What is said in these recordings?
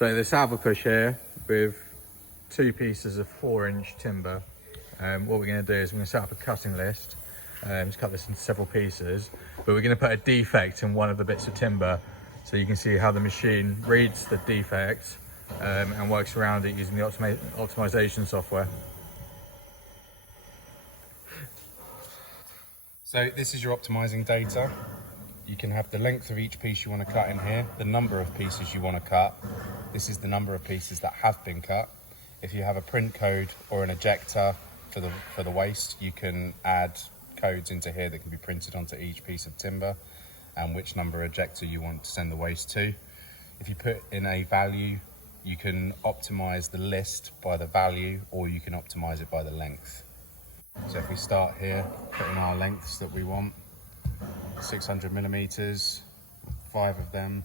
So the Salvapush here with 2 pieces of 4-inch timber. What we're going to do is we're going to set up a cutting list. Just cut this into several pieces, but we're going to put a defect in one of the bits of timber, so you can see how the machine reads the defect and works around it using the optimization software. So this is your optimizing data. You can have the length of each piece you want to cut in here, the number of pieces you want to cut. This is the number of pieces that have been cut. If you have a print code or an ejector for the waste, you can add codes into here that can be printed onto each piece of timber and which number ejector you want to send the waste to. If you put in a value, you can optimize the list by the value, or you can optimize it by the length. So if we start here, put in our lengths that we want, 600 millimeters, 5 of them,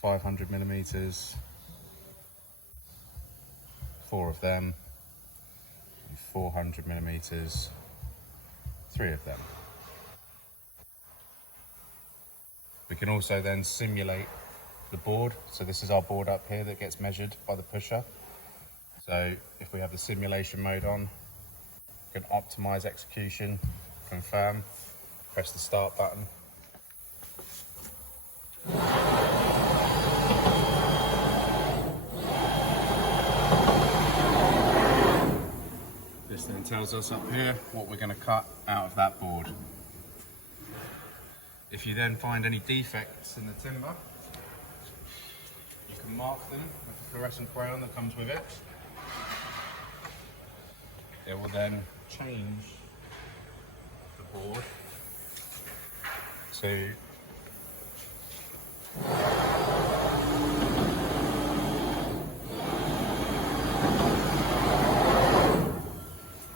500 millimeters, 4 of them, 400 millimeters, 3 of them. We can also then simulate the board. So this is our board up here that gets measured by the pusher. So if we have the simulation mode on, we can optimize execution, confirm, press the start button. This then tells us up here what we're going to cut out of that board. If you then find any defects in the timber, you can mark them with the fluorescent crayon that comes with it. It will then change the board to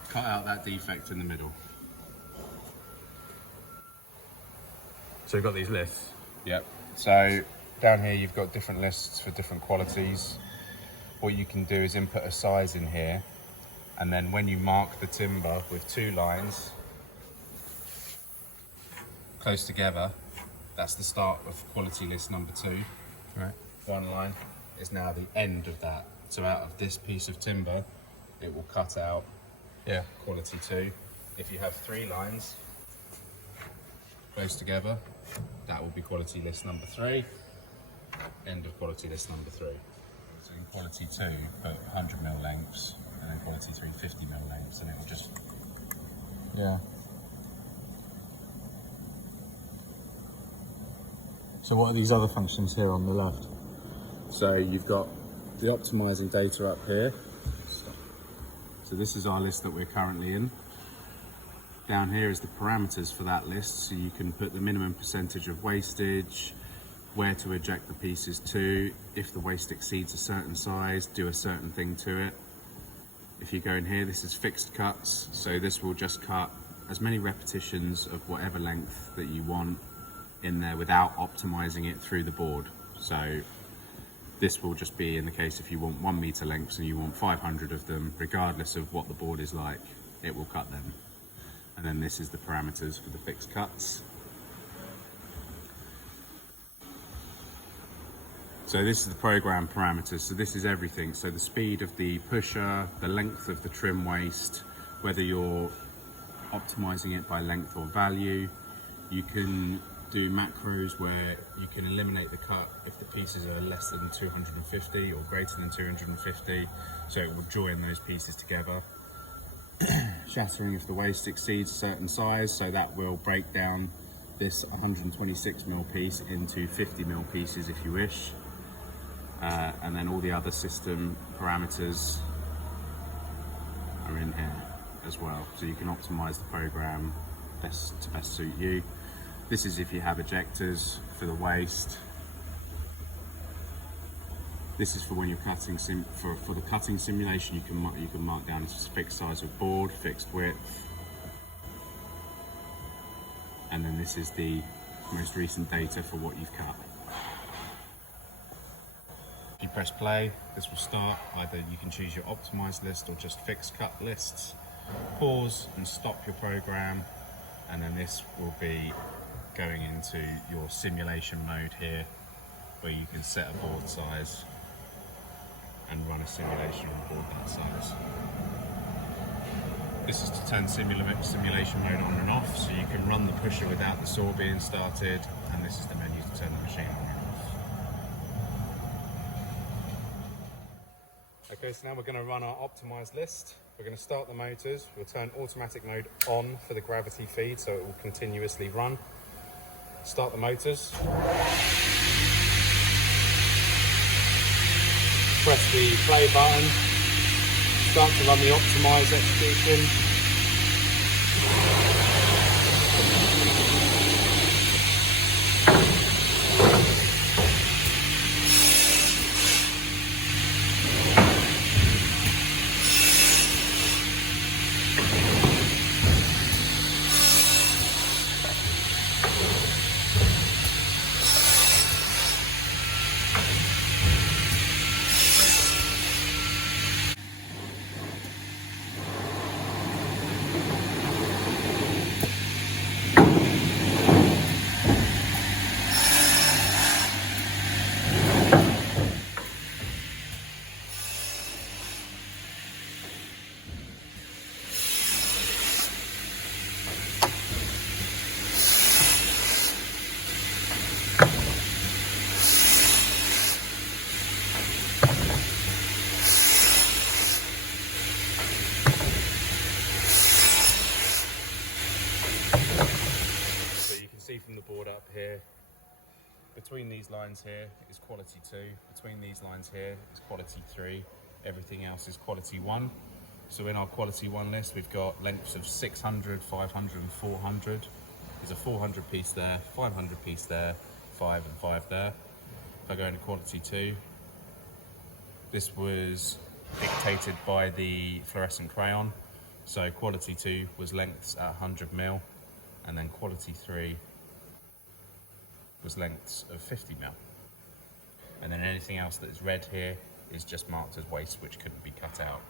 cut out that defect in the middle. So we've got these lists. Yep. So down here you've got different lists for different qualities. What you can do is input a size in here, and then when you mark the timber with 2 lines close together, that's the start of quality list number 2. Right. 1 line is now the end of that. So out of this piece of timber, it will cut out quality 2. If you have 3 lines close together, that will be quality list number 3, end of quality list number 3. So in quality 2, put 100mm lengths, and then quality 3, 50mm lengths, and it will just... Yeah. So what are these other functions here on the left? So you've got the optimizing data up here. So this is our list that we're currently in. Down here is the parameters for that list, so you can put the minimum percentage of wastage, where to eject the pieces to, if the waste exceeds a certain size, do a certain thing to it. If you go in here, this is fixed cuts, so this will just cut as many repetitions of whatever length that you want in there without optimizing it through the board. So this will just be in the case if you want 1 meter lengths and you want 500 of them, regardless of what the board is like, it will cut them. And then this is the parameters for the fixed cuts. So this is the program parameters. So this is everything. So the speed of the pusher, the length of the trim waste, whether you're optimizing it by length or value. You can do macros where you can eliminate the cut if the pieces are less than 250 or greater than 250. So it will join those pieces together. Shattering if the waste exceeds a certain size, so that will break down this 126mm piece into 50mm pieces if you wish. And then all the other system parameters are in here as well, so you can optimize the program to best suit you. This is if you have ejectors for the waste. This is for when you're cutting, for the cutting simulation, you can mark down a fixed size of board, fixed width. And then this is the most recent data for what you've cut. If you press play, this will start. Either you can choose your optimized list or just fixed cut lists. Pause and stop your program, and then this will be going into your simulation mode here, where you can set a board size and run a simulation on board that size. This is to turn simulation mode on and off, so you can run the pusher without the saw being started, and this is the menu to turn the machine on and off. Okay, so now we're going to run our optimized list. We're going to start the motors. We'll turn automatic mode on for the gravity feed, so it will continuously run. Start the motors. Press the play button. Start to run the optimized execution. See from the board up here, between these lines here is quality 2, between these lines here is quality 3, everything else is quality 1. So in our quality 1 list we've got lengths of 600, 500 and 400. There's a 400 piece there, 500 piece there, 5 and 5 there. If I go into quality 2, this was dictated by the fluorescent crayon. So quality 2 was lengths at 100mm, and then quality 3 was lengths of 50mm. And then anything else that is red here is just marked as waste, which couldn't be cut out.